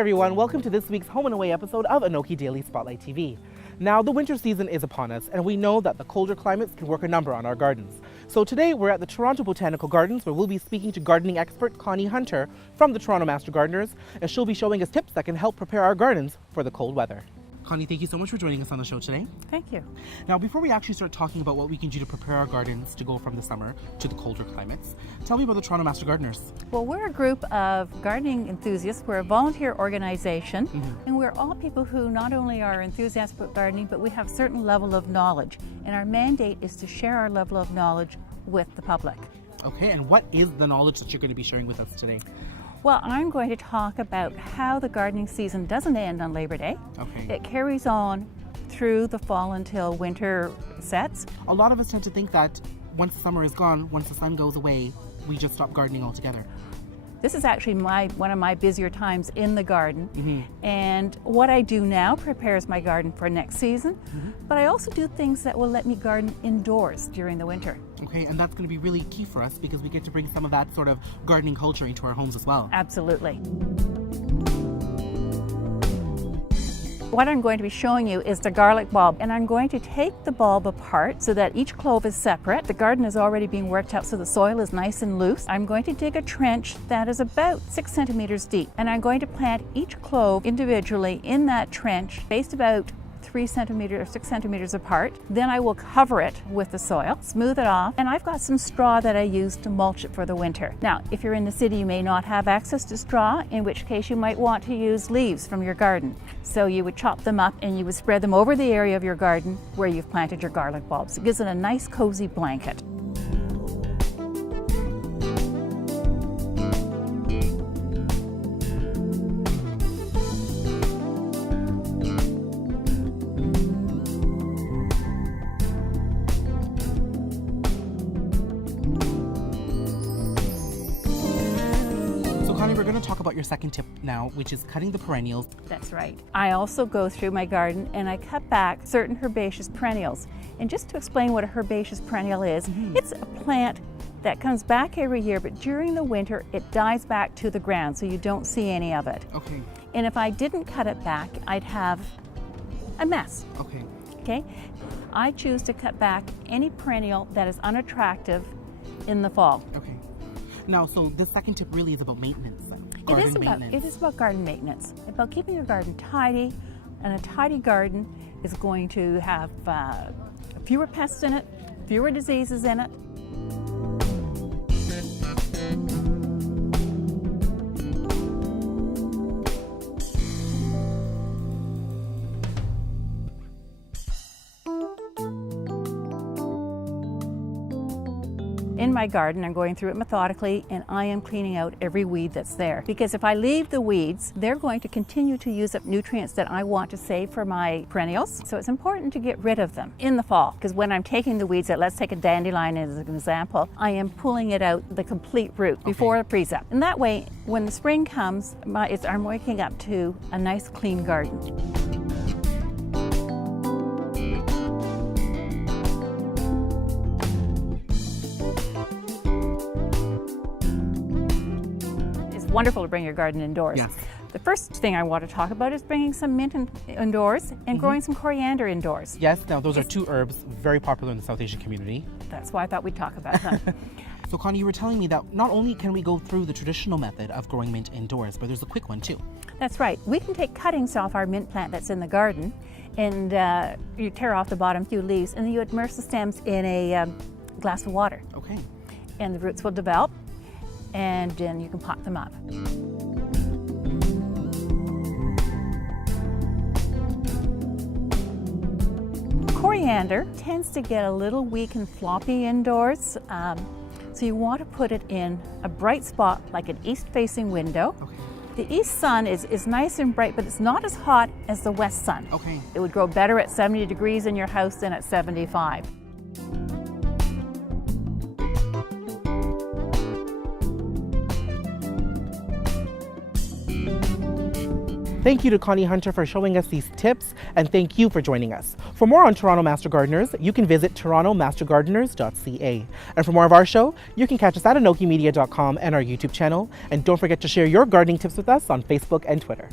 everyone, welcome to this week's Home and Away episode of ANOKHI Daily Spotlight TV. Now, the winter season is upon us, and we know that the colder climates can work a number on our gardens. So today we're at the Toronto Botanical Gardens, where we'll be speaking to gardening expert Connie Hunter from the Toronto Master Gardeners, and she'll be showing us tips that can help prepare our gardens for the cold weather. Connie, thank you so much for joining us on the show today. Thank you. Now, before we actually start talking about what we can do to prepare our gardens to go from the summer to the colder climates, tell me about the Toronto Master Gardeners. Well, we're a group of gardening enthusiasts. We're a volunteer organization, and we're all people who not only are enthusiasts about gardening, but we have a certain level of knowledge. And our mandate is to share our level of knowledge with the public. Okay, and what is the knowledge that you're going to be sharing with us today? Well, I'm going to talk about how the gardening season doesn't end on Labor Day. Okay. It carries on through the fall until winter sets. A lot of us tend to think that once summer is gone, once the sun goes away, we just stop gardening altogether. This is actually one of my busier times in the garden, and what I do now prepares my garden for next season, but I also do things that will let me garden indoors during the winter. Okay, and that's going to be really key for us because we get to bring some of that sort of gardening culture into our homes as well. Absolutely. What I'm going to be showing you is the garlic bulb, and I'm going to take the bulb apart so that each clove is separate. The garden is already being worked out so the soil is nice and loose. I'm going to dig a trench that is about 6 centimeters deep, and I'm going to plant each clove individually in that trench, spaced about 3 centimeters or 6 centimeters apart. Then I will cover it with the soil, smooth it off, and I've got some straw that I use to mulch it for the winter. Now, if you're in the city, you may not have access to straw, in which case you might want to use leaves from your garden. So you would chop them up and you would spread them over the area of your garden where you've planted your garlic bulbs. It gives it a nice cozy blanket. Connie, we're going to talk about your second tip now, which is cutting the perennials. That's right. I also go through my garden and I cut back certain herbaceous perennials. And just to explain what a herbaceous perennial is, it's a plant that comes back every year, but during the winter it dies back to the ground, so you don't see any of it. Okay. And if I didn't cut it back, I'd have a mess. Okay. Okay? I choose to cut back any perennial that is unattractive in the fall. Okay. Now, so this second tip really is about maintenance. It is about garden maintenance, about keeping your garden tidy, and a tidy garden is going to have fewer pests in it, fewer diseases in it. In my garden, I'm going through it methodically, and I am cleaning out every weed that's there. Because if I leave the weeds, they're going to continue to use up nutrients that I want to save for my perennials. So it's important to get rid of them in the fall. Because when I'm taking the weeds out, let's take a dandelion as an example, I am pulling it out the complete root before it frees up. And that way, when the spring comes, I'm waking up to a nice clean garden. Wonderful to bring your garden indoors. Yes. The first thing I want to talk about is bringing some mint indoors and growing some coriander indoors. Yes, now those are two herbs very popular in the South Asian community. That's why I thought we'd talk about them. So Connie, you were telling me that not only can we go through the traditional method of growing mint indoors, but there's a quick one too. That's right. We can take cuttings off our mint plant that's in the garden, and you tear off the bottom few leaves, and then you immerse the stems in a glass of water. Okay. And the roots will develop, and then you can pot them up. Coriander tends to get a little weak and floppy indoors, so you want to put it in a bright spot like an east-facing window. Okay. The east sun is nice and bright, but it's not as hot as the west sun. Okay. It would grow better at 70 degrees in your house than at 75. Thank you to Connie Hunter for showing us these tips, and thank you for joining us. For more on Toronto Master Gardeners, you can visit torontomastergardeners.ca. And for more of our show, you can catch us at anokhimedia.com and our YouTube channel. And don't forget to share your gardening tips with us on Facebook and Twitter.